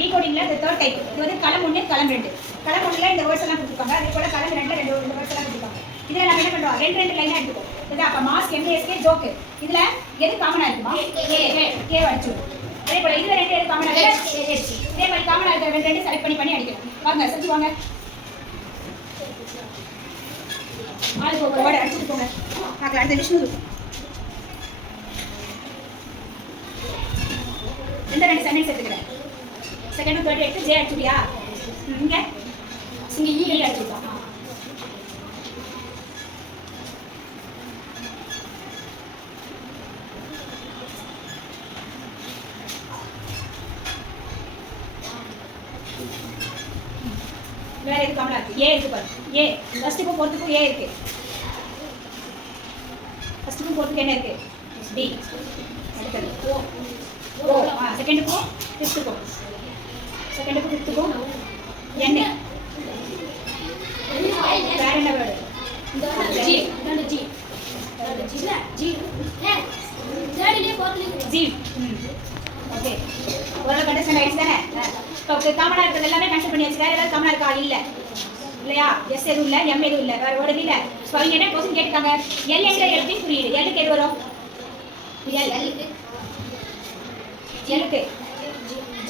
டீகோடிங்ல இந்த third type இது வந்து களம் ஒன்று களம் ரெண்டு. களம் ஒன்றுல இந்த வேர்ட்ஸ் எல்லாம் கொடுத்துருக்காங்க அதே போல களம் ரெண்டுல ரெண்டு ரெண்டு வேர்ட்ஸ் எல்லாம் கொடுத்துருக்காங்க இதுல நம்ம என்ன பண்றோம்? ரெண்டு ரெண்டு லைனா எடுத்துக்கோ இது அப்ப மாஸ்க் எம்ஏஎஸ்கே ஜோக்கு இதுல எது காமனா இருக்குமா? கே கே அடிச்சிடும் அதே போல இதுல ரெண்டு எது காமனா இருக்கு இதே மாதிரி காமனா இருக்கிற ரெண்டு ரெண்டு செலக்ட் பண்ணி பண்ணி அடிக்கணும். வாங்க செஞ்சு வாங்க ஆளுக்கு ஒரு வேர்டு அடிச்சுட்டு போங்க. பார்க்கலாம் அடுத்த விஷ்ணு எந்த ரெண்டு சென்டென்ஸ் எடுத்துக்கிறேன்? செகண்ட் தேர்ட் எடுத்து ஜே அடிச்சுடியா இங்கே. இங்கே ஈ அடிச்சுக்கலாம் வேற எது கமலா இருக்கு? ஏ இருக்கு பாரு. ஏ ஃபர்ஸ்ட்டுக்கும் ஃபோர்த்துக்கும் ஏ இருக்கு. ஃபர்ஸ்ட்டுக்கும் ஃபோர்த்துக்கு என்ன இருக்கு? டி அடுத்தது. ஓ ஓ ஆ செகண்டுக்கும் ஃபிஃப்த்துக்கும் செகண்டுக்கும் ஃபிஃப்த்துக்கும் என்ன வேற என்ன word G. G. G. G. Okay. ஓரளவு ஆயிடுச்சு தானே? இப்போ காமனாக இருக்கிறது எல்லாமே கன்சிடர் பண்ணி வச்சு வேற ஏதாவது காமனாக இருக்கா? இல்லை. இல்லையா? எஸ் எதுவும் இல்லை எம் எதுவும் இல்லை. வேற ஒரு இல்லை. ஸோ அவங்க என்ன கொஸ்டின் கேட்டுக்காங்க எல் எங்க எழுதி புரியுது எல்லுக்கு எது வரும்? எல் எல்லுக்கு எல்லுக்கு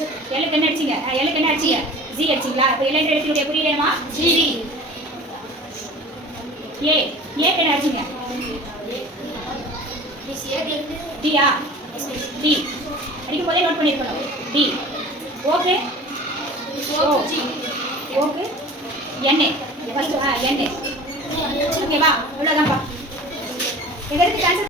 என்ன அடிச்சீங்க? ஆ, என்ன அடிச்சீங்க? ஜி அடிச்சீங்களா? இப்போ எல் என்ற எழுத்துடைய புரியலையமா ஜி ஏ ஏ என்ன அடிச்சீங்க? டியா டி அடிக்கும் போதே நோட் பண்ணிருக்கணும். டி ஓகே ஓகே எண்ணெய் ஃபஸ்ட்டு ஆ எண்ணெய் ஓகேவா இவ்வளோதான்ப்பா எங்களுக்கு